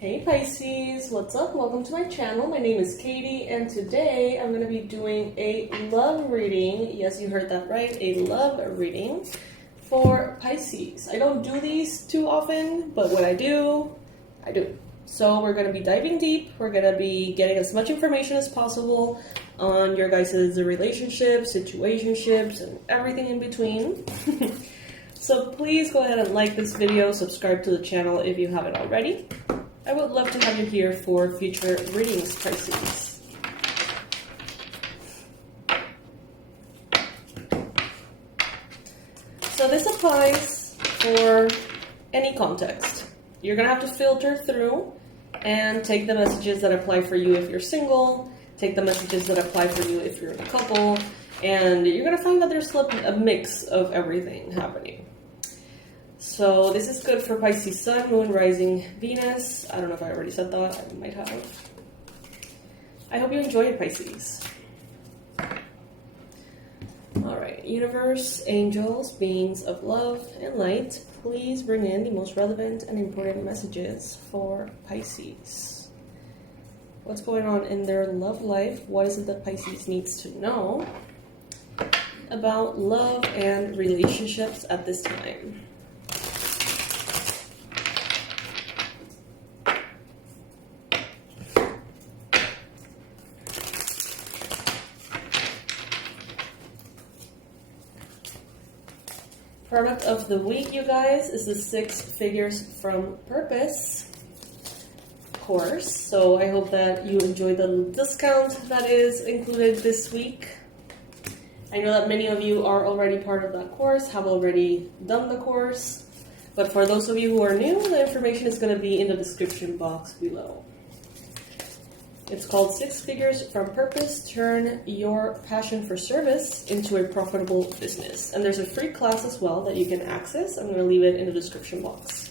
Hey Pisces, what's up? Welcome to my channel. My name is Katie, and today I'm going to be doing a love reading. Yes, you heard that right, a love reading for Pisces. I don't do these too often, but when I do, I do. So we're going to be diving deep. We're going to be getting as much information as possible on your guys' relationships, situationships, and everything in between. So please go ahead and like this video, subscribe to the channel if you haven't already. I would love to have you here for future readings, Pisces. So this applies for any context. You're going to have to filter through and take the messages that apply for you if you're single, take the messages that apply for you if you're in a couple, and you're going to find that there's a mix of everything happening. So this is good for Pisces Sun, Moon, Rising, Venus. I don't know if I already said that. I might have. I hope you enjoy it, Pisces. Alright, universe, angels, beings of love and light, please bring in the most relevant and important messages for Pisces. What's going on in their love life? What is it that Pisces needs to know about love and relationships at this time? Product of the week, you guys, is the 6 Figures from Purpose course. So I hope that you enjoyed the discount that is included this week. I know that many of you are already part of that course, have already done the course. But for those of you who are new, the information is going to be in the description box below. It's called 6 Figures from Purpose, Turn Your Passion for Service into a Profitable Business. And there's a free class as well that you can access. I'm going to leave it in the description box.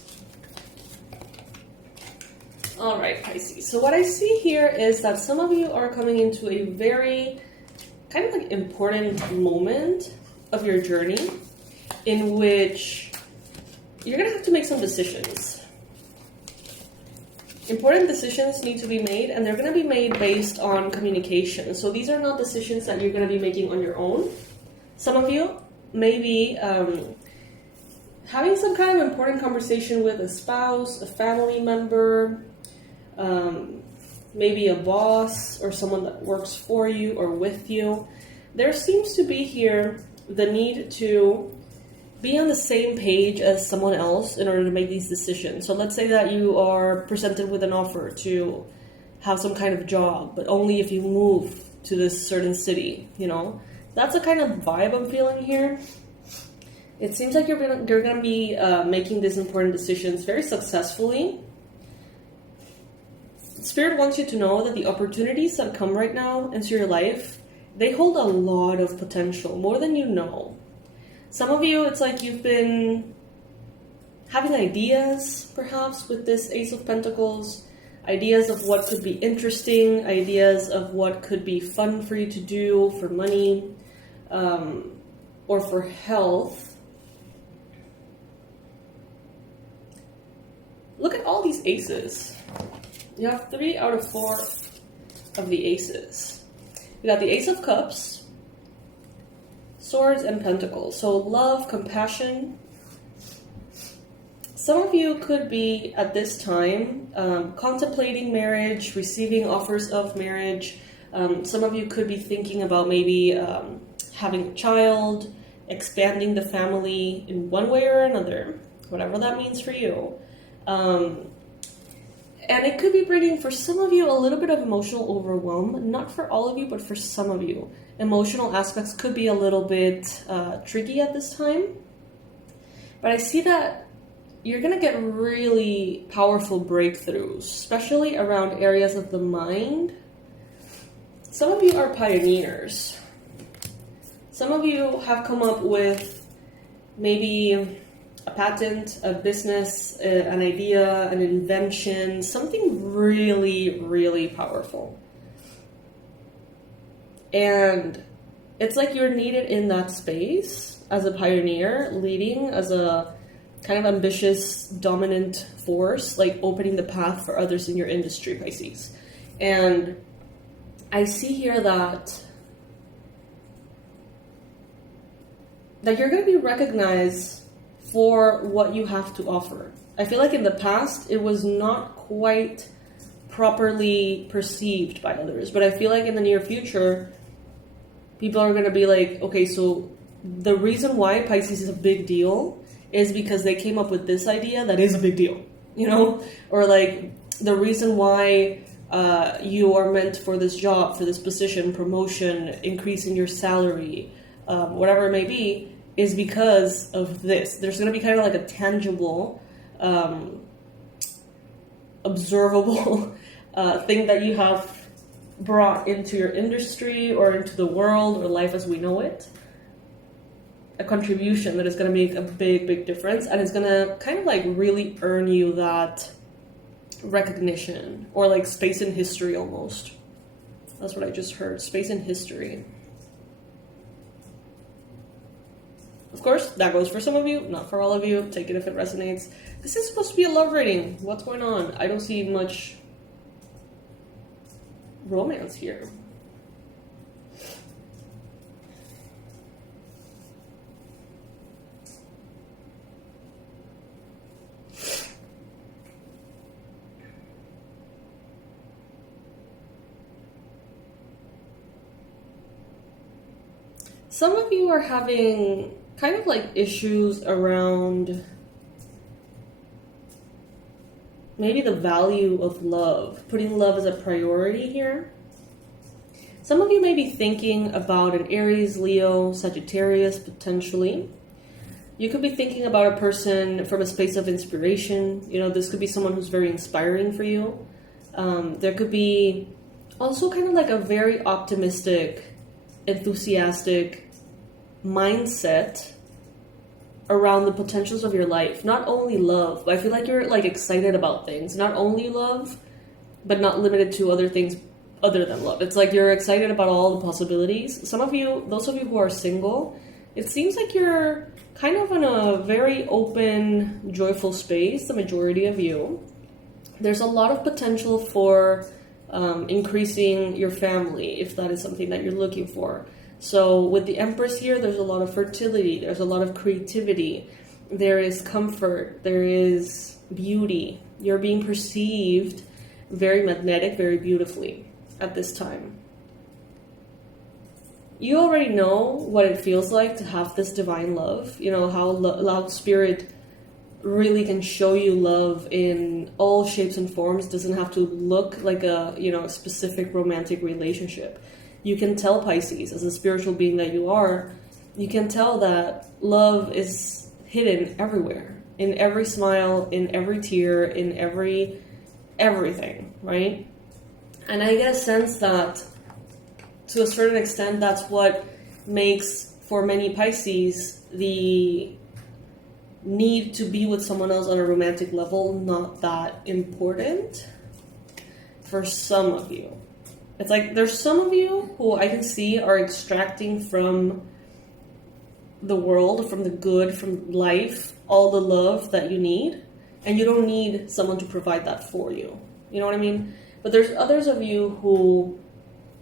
Alright, Pisces. So what I see here is that some of you are coming into a very kind of like important moment of your journey in which you're going to have to make some decisions. Important decisions need to be made, and they're going to be made based on communication. So these are not decisions that you're going to be making on your own. Some of you may be having some kind of important conversation with a spouse, a family member, maybe a boss or someone that works for you or with you. There seems to be here the need to be on the same page as someone else in order to make these decisions. So let's say that you are presented with an offer to have some kind of job, but only if you move to this certain city, you know? That's the kind of vibe I'm feeling here. It seems like you're gonna be making these important decisions very successfully. Spirit wants you to know that the opportunities that come right now into your life, they hold a lot of potential, more than you know. Some of you, it's like you've been having ideas, perhaps, with this Ace of Pentacles. Ideas of what could be interesting, ideas of what could be fun for you to do, for money, or for health. Look at all these aces. You have 3 out of 4 of the aces. You got the Ace of Cups, Swords, and Pentacles. So love, compassion. Some of you could be at this time contemplating marriage, receiving offers of marriage. Some of you could be thinking about maybe having a child, expanding the family in one way or another, whatever that means for you. And it could be bringing, for some of you, a little bit of emotional overwhelm. Not for all of you, but for some of you. Emotional aspects could be a little bit tricky at this time. But I see that you're going to get really powerful breakthroughs, especially around areas of the mind. Some of you are pioneers. Some of you have come up with maybe a patent, a business, an idea, an invention, something really, really powerful. And it's like you're needed in that space as a pioneer, leading as a kind of ambitious, dominant force, like opening the path for others in your industry, Pisces. And I see here that you're going to be recognized for what you have to offer. I feel like in the past, it was not quite properly perceived by others, but I feel like in the near future, people are going to be like, okay, so the reason why Pisces is a big deal is because they came up with this idea that is a big deal, you know? Or like the reason why you are meant for this job, for this position, promotion, increase in your salary, whatever it may be, is because of this. There's going to be kind of like a tangible, observable thing that you have brought into your industry or into the world or life as we know it. A contribution that is going to make a big, big difference, and it's going to kind of like really earn you that recognition, or like space in history almost. That's what I just heard, space in history. Of course, that goes for some of you, not for all of you. Take it if it resonates. This is supposed to be a love reading. What's going on? I don't see much romance here. Some of you are having kind of like issues around maybe the value of love, putting love as a priority here. Some of you may be thinking about an Aries, Leo, Sagittarius, potentially. You could be thinking about a person from a space of inspiration. You know, this could be someone who's very inspiring for you. There could be also kind of like a very optimistic, enthusiastic mindset around the potentials of your life. Not only love, but I feel like you're like excited about things. Not only love, but not limited to other things other than love. It's like you're excited about all the possibilities. Some of you, those of you who are single, it seems like you're kind of in a very open, joyful space, the majority of you. There's a lot of potential for increasing your family, if that is something that you're looking for. So with the Empress here, there's a lot of fertility, there's a lot of creativity, there is comfort, there is beauty. You're being perceived very magnetic, very beautifully at this time. You already know what it feels like to have this divine love. You know, how Spirit really can show you love in all shapes and forms. It doesn't have to look like a, you know, a specific romantic relationship. You can tell, Pisces, as a spiritual being that you are, you can tell that love is hidden everywhere. In every smile, in every tear, in everything, right? And I get a sense that, to a certain extent, that's what makes, for many Pisces, the need to be with someone else on a romantic level not that important for some of you. It's like there's some of you who I can see are extracting from the world, from the good, from life, all the love that you need, and you don't need someone to provide that for you. You know what I mean? But there's others of you who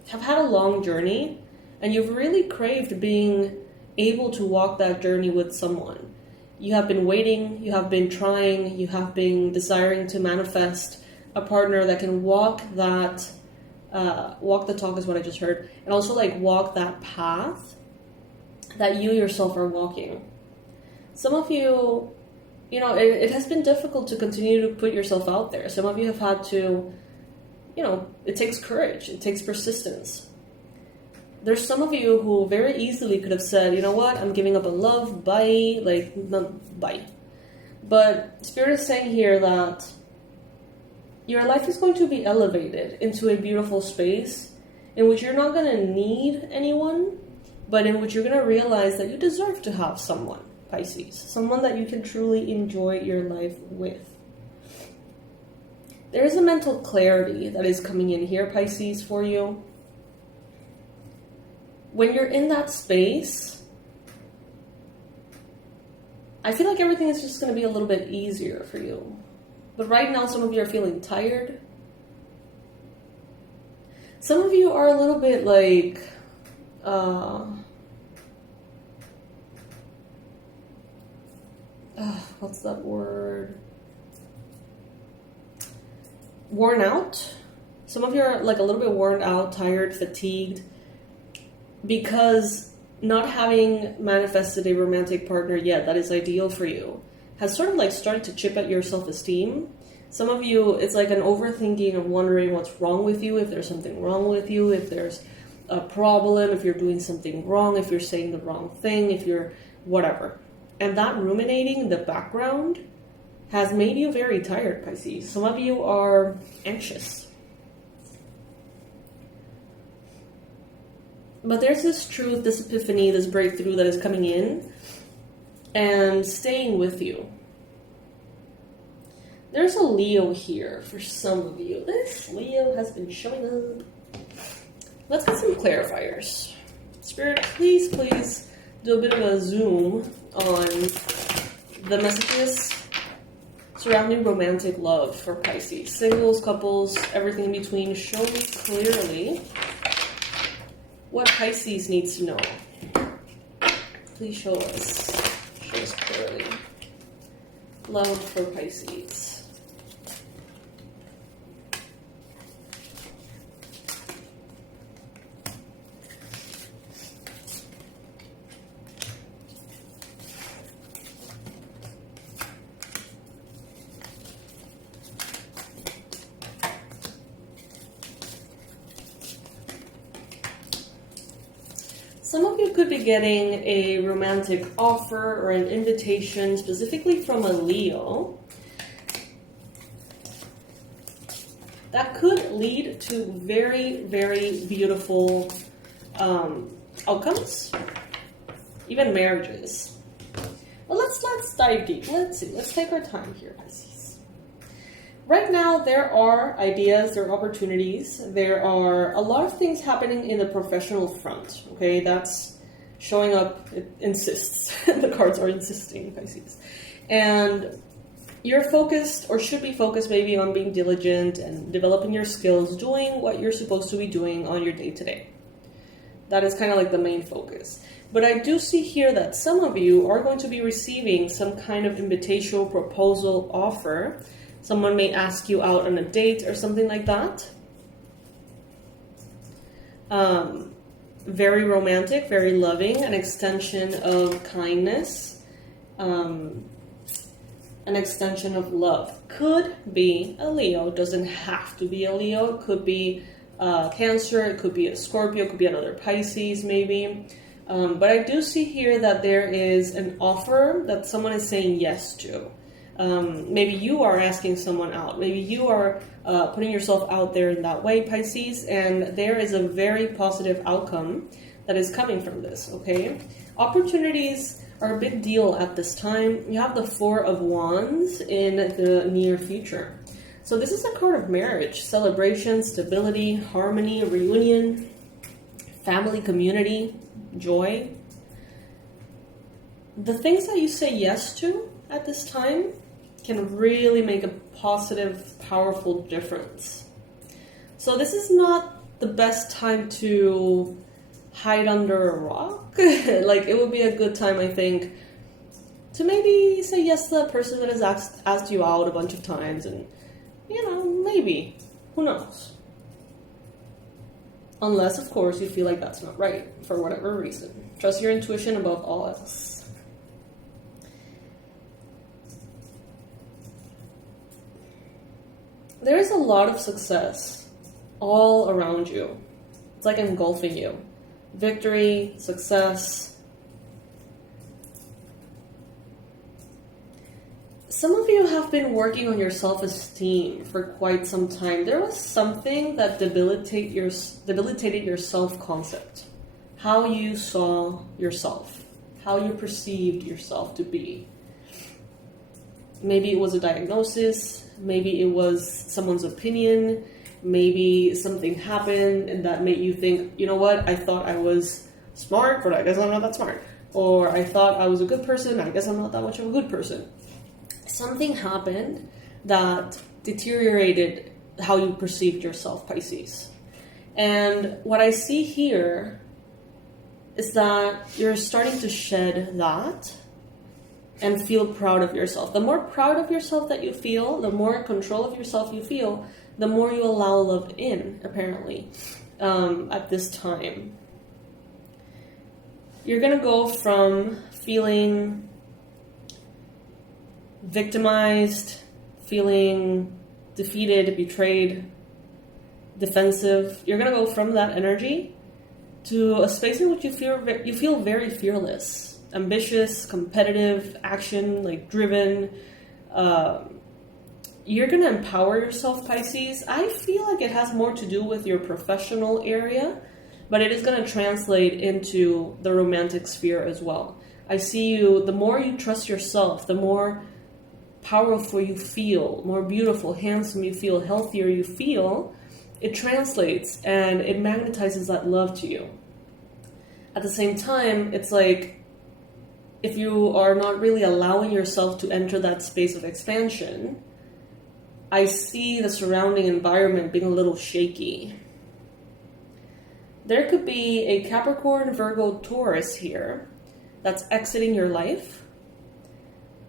have had a long journey, and you've really craved being able to walk that journey with someone. You have been waiting, you have been trying, you have been desiring to manifest a partner that can walk that, walk the talk is what I just heard, and also like walk that path that you yourself are walking. Some of you, you know, it has been difficult to continue to put yourself out there. Some of you have had to, you know, it takes courage, it takes persistence. There's some of you who very easily could have said, you know what, I'm giving up on love, bye, like, not bye. But Spirit is saying here that your life is going to be elevated into a beautiful space in which you're not going to need anyone, but in which you're going to realize that you deserve to have someone, Pisces, someone that you can truly enjoy your life with. There is a mental clarity that is coming in here, Pisces, for you. When you're in that space, I feel like everything is just going to be a little bit easier for you. But right now, some of you are feeling tired. Some of you are a little bit like, what's that word? Worn out. Some of you are like a little bit worn out, tired, fatigued, because not having manifested a romantic partner yet that is ideal for you has sort of like started to chip at your self-esteem. Some of you, it's like an overthinking of wondering what's wrong with you, if there's something wrong with you, if there's a problem, if you're doing something wrong, if you're saying the wrong thing, if you're whatever. And that ruminating in the background has made you very tired, Pisces. Some of you are anxious. But there's this truth, this epiphany, this breakthrough that is coming in and staying with you. There's a Leo here for some of you. This Leo has been showing up. Let's get some clarifiers. Spirit, please do a bit of a zoom on the messages surrounding romantic love for Pisces. Singles, couples, everything in between. Show me clearly what Pisces needs to know. Please show us. Show us clearly. Love for Pisces. Some of you could be getting a romantic offer or an invitation specifically from a Leo that could lead to very, very beautiful outcomes, even marriages. Well, let's dive deep. Let's see. Let's take our time here, Pisces. Right now, there are ideas, there are opportunities, there are a lot of things happening in the professional front, okay? That's showing up, it insists. The cards are insisting, Pisces. And you're focused, or should be focused maybe on being diligent and developing your skills, doing what you're supposed to be doing on your day-to-day. That is kind of like the main focus. But I do see here that some of you are going to be receiving some kind of invitation, proposal, offer. Someone may ask you out on a date or something like that. Very romantic, very loving, an extension of kindness, an extension of love. Could be a Leo, doesn't have to be a Leo. It could be Cancer, it could be a Scorpio, it could be another Pisces maybe. But I do see here that there is an offer that someone is saying yes to. Maybe you are asking someone out. Maybe you are putting yourself out there in that way, Pisces, and there is a very positive outcome that is coming from this, okay? Opportunities are a big deal at this time. You have the Four of Wands in the near future. So this is a card of marriage, celebration, stability, harmony, reunion, family, community, joy. The things that you say yes to at this time can really make a positive, powerful difference. So this is not the best time to hide under a rock. Like, it would be a good time, I think, to maybe say yes to that person that has asked you out a bunch of times, and, you know, maybe. Who knows? Unless, of course, you feel like that's not right, for whatever reason. Trust your intuition above all else. There is a lot of success all around you. It's like engulfing you. Victory, success. Some of you have been working on your self-esteem for quite some time. There was something that debilitated your self-concept. How you saw yourself. How you perceived yourself to be. Maybe it was a diagnosis. Maybe it was someone's opinion. Maybe something happened and that made you think, you know what, I thought I was smart, but I guess I'm not that smart. or I thought I was a good person, I guess I'm not that much of a good person. Something happened that deteriorated how you perceived yourself, Pisces. And what I see here is that you're starting to shed that and feel proud of yourself. The more proud of yourself that you feel, the more control of yourself you feel, the more you allow love in, apparently, at this time. You're going to go from feeling victimized, feeling defeated, betrayed, defensive. You're going to go from that energy to a space in which you feel very fearless, ambitious, competitive, action, like driven. You're going to empower yourself, Pisces. I feel like it has more to do with your professional area, but it is going to translate into the romantic sphere as well. I see you, the more you trust yourself, the more powerful you feel, more beautiful, handsome you feel, healthier you feel, it translates and it magnetizes that love to you. At the same time, it's like if you are not really allowing yourself to enter that space of expansion, I see the surrounding environment being a little shaky. There could be a Capricorn, Virgo, Taurus here that's exiting your life,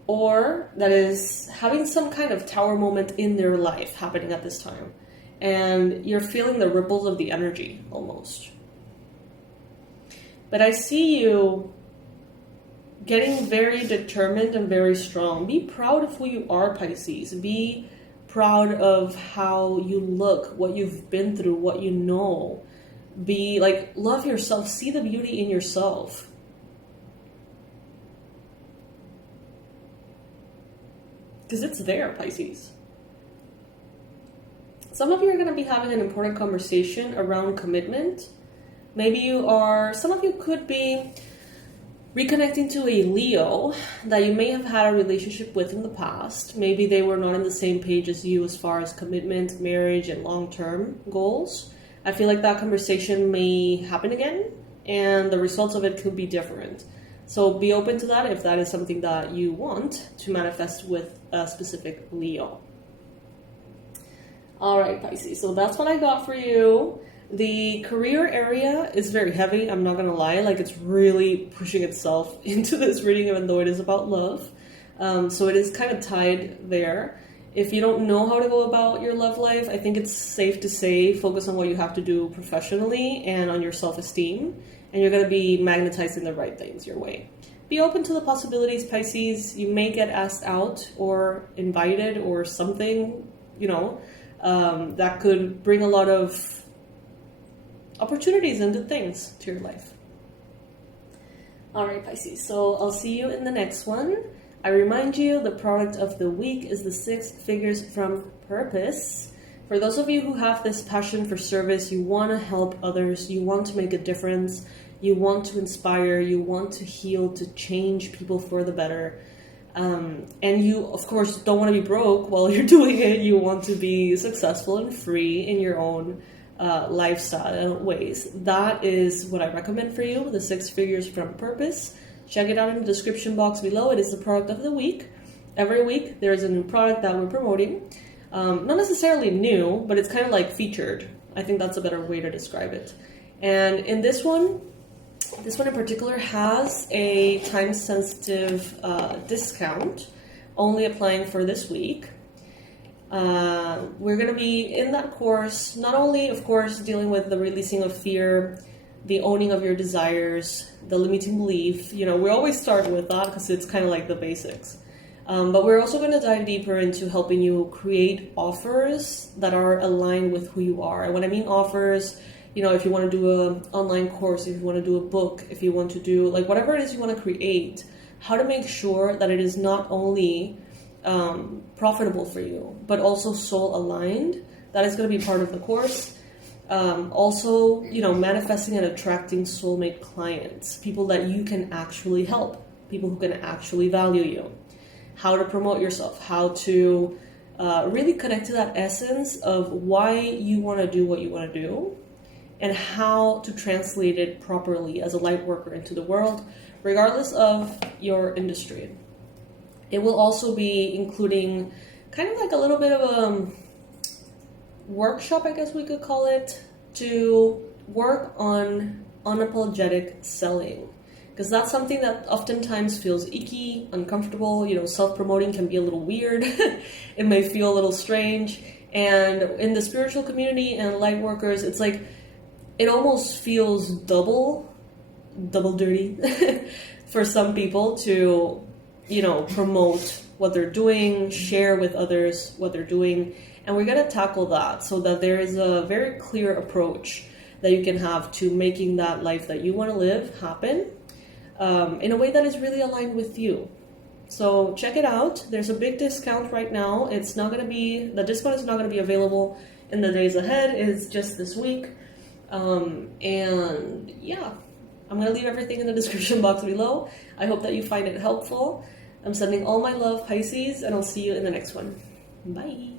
or that is having some kind of tower moment in their life happening at this time. And you're feeling the ripples of the energy almost. But I see you getting very determined and very strong. Be proud of who you are, Pisces. Be proud of how you look, what you've been through, what you know. Be like, love yourself. See the beauty in yourself. Because it's there, Pisces. Some of you are going to be having an important conversation around commitment. Maybe some of you could be reconnecting to a Leo that you may have had a relationship with in the past. Maybe they were not on the same page as you as far as commitment, marriage, and long-term goals. I feel like that conversation may happen again, and the results of it could be different. So be open to that if that is something that you want to manifest with a specific Leo. All right, Pisces. So that's what I got for you. The career area is very heavy. I'm not going to lie. Like, it's really pushing itself into this reading, even though it is about love. So it is kind of tied there. If you don't know how to go about your love life, I think it's safe to say focus on what you have to do professionally and on your self-esteem. And you're going to be magnetizing the right things your way. Be open to the possibilities, Pisces. You may get asked out or invited or something, that could bring a lot of opportunities and good things to your life. All right, Pisces. So I'll see you in the next one. I remind you, the product of the week is the 6 figures from purpose. For those of you who have this passion for service, you want to help others, you want to make a difference, you want to inspire, you want to heal, to change people for the better. And you, of course, don't want to be broke while you're doing it. You want to be successful and free in your own lifestyle ways. That is what I recommend for you, the 6 figures from purpose. Check it out in the description box below. It is the product of the week. Every week there is a new product that we're promoting. Not necessarily new, but it's kind of like featured. I think that's a better way to describe it. And in this one in particular has a time-sensitive discount, only applying for this week. We're going to be in that course, not only, of course, dealing with the releasing of fear, the owning of your desires, the limiting belief. We always start with that because it's kind of like the basics. But we're also going to dive deeper into helping you create offers that are aligned with who you are. And when I mean offers, if you want to do an online course, if you want to do a book, if you want to do like whatever it is you want to create, how to make sure that it is not only profitable for you, but also soul aligned. That is going to be part of the course. Also, manifesting and attracting soulmate clients, people that you can actually help, people who can actually value you, how to promote yourself, how to really connect to that essence of why you want to do what you want to do, and how to translate it properly as a light worker into the world. regardless of your industry. It will also be including kind of like a little bit of a workshop, I guess we could call it, to work on unapologetic selling. Because that's something that oftentimes feels icky, uncomfortable. You know, self-promoting can be a little weird. It may feel a little strange. And in the spiritual community and light workers, it's like, it almost feels double dirty for some people to, you know, promote what they're doing, share with others what they're doing. And we're going to tackle that so that there is a very clear approach that you can have to making that life that you want to live happen in a way that is really aligned with you. So check it out. There's a big discount right now. It's not going to be, the discount is not going to be available in the days ahead. It's just this week. And yeah, I'm going to leave everything in the description box below. I hope that you find it helpful. I'm sending all my love, Pisces, and I'll see you in the next one. Bye.